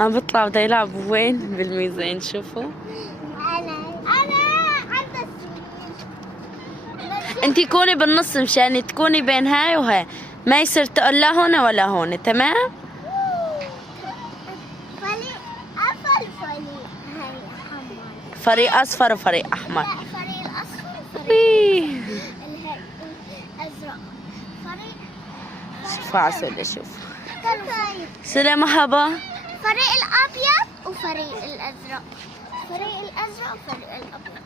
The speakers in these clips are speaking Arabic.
عم بيطلعوا بده يلعبوا وين؟ بالميزان. شوفوا انا عايزه انتي كوني بالنص مشان تكوني بين هاي وهاي، ما يصير تقول لا هون ولا هون. تمام؟ فريق أفل فريق هاي أحمر. فريق اصفر وفريق احمر. لا، فريق الأصفر وفريق ويه. الأزرق. فريق شوفوا عسولة. شوف فريق سلام مرحبا. فريق الأبيض وفريق الأزرق. فريق الأزرق وفريق الأبيض.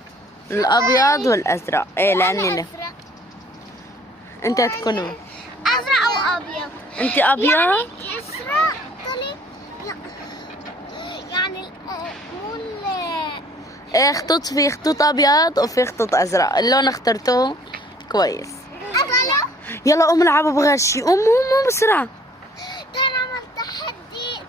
الابيض والازرق. ايه لاني أنا له. أزرق. انت هتكونوا أزرق وأبيض. انت ابيض. يعني أزرق طلع يعني مو ايه خطوط، في خطوط ابيض وفي خطوط ازرق. اللون اخترتوه كويس. أزرق. يلا قوم العبوا بغير شيء. قوم بسرعة. تعال نعمل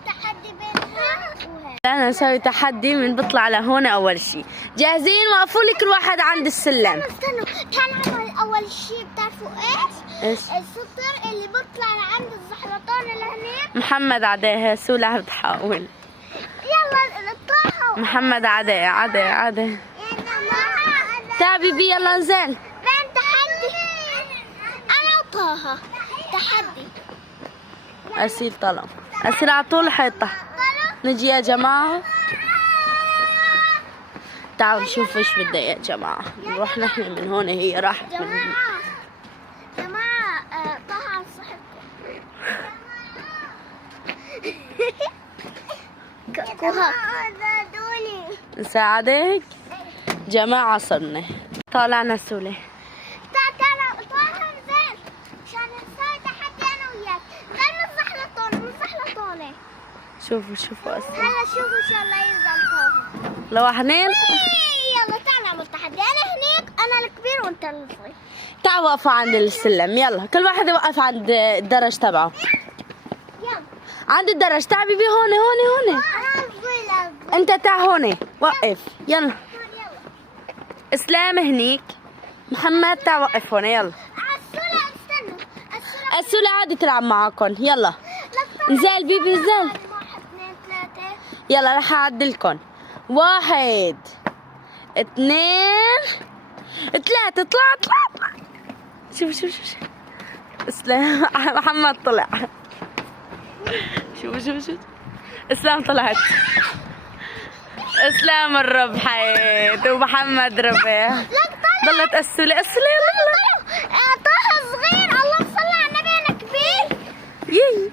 تحدي بينها وهي. انا نسوي تحدي من بيطلع لهون اول شيء. جاهزين؟ وقفوا لي كل واحد عند السلم. استنوا تعال نعمل أول شيء. بتعرفوا إيش؟ ايش؟ السطر اللي بيطلع لعند الزحلطان اللي هناك. محمد عدي. سولة بتحاول. يلا نطلعها. محمد عدي. تعبي بي. يلا انزل. بين تحدي أنا وطه. تحدي. اسيل طلع. اسيل على طول حيطة. نجي يا جماعة. تعالوا نشوف ايش بدها يا جماعة. نروح نحن من هون. هي راحت من هون. جماعة طه على صحتكم. كوهك. نساعدك جماعة. صرنا طالعنا سولة. تعال طه نزل عشان نسوي تحدي أنا وياك. نزل من زحلطونة. شوفوا اسيل. هلا شوفوا إن شاء الله ينزل طه. لو احنين. يلا تعال نعمل تحدي. أنا هنيك. أنا الكبير وأنت الصغير. تعالوا وقفوا عند السلم. يلا كل واحد يوقف عند الدرج تبعه. يلا. عند الدرج. تعبي بي. هون. أنا صغير. انت تعال هون. وقف. يلا يلا. اسلام هنيك. محمد تعال وقف هون. يلا عالسولة استنوا. السولة عادي تلعب معاكم. يلا نزل بيبي نزل. 1 2 3. يلا رح اعدلكم. 1 2 3. اطلع. شوف. اسلام. محمد طلع. شوف. اسلام طلعت. اسلام الربحت ومحمد ربح. ضلت السولة. يلا طه صغير. اللهم صل على النبي. أنا كبير. يي